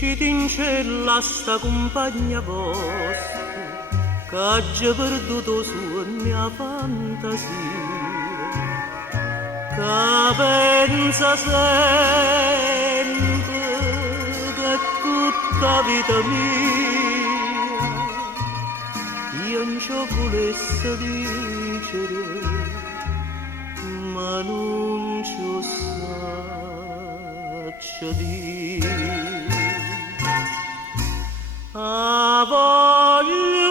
Dicite in cielo a sta compagna vostra che ha già perduto su mia fantasia, che pensa sempre che tutta vita mia io non ci volesse dicere, ma non ci saccio dire. Ah, voglio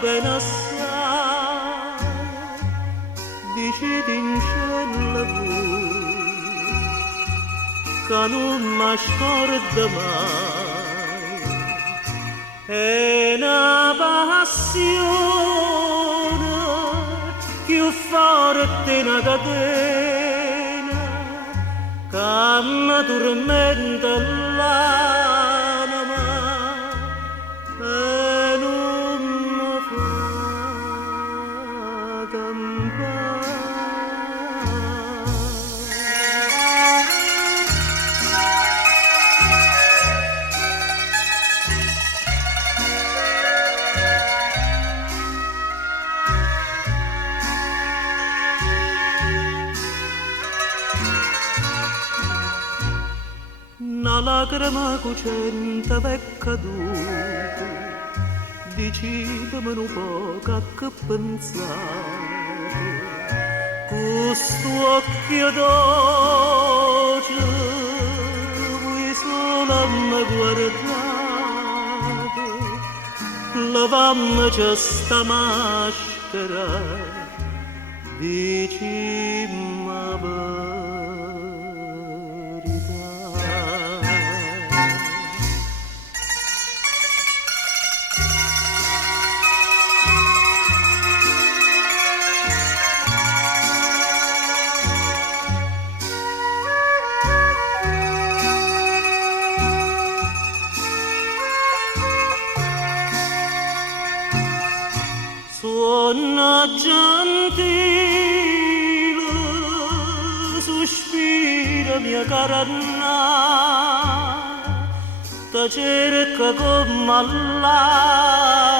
bene assai, dicite in cielo voi, che non mi scorda mai, è una passione più forte una catena, che mi tormenta l'anima e non mi fa campare. Una lacrima cucente v'è caduta, decidimi un po' che pensare. Questo occhio dolce vuoi solo a me guardare, lavammoci sta maschera, dicimmi la verità. Suona gentile, sospira mia cara Anna, ti cerca come all'alba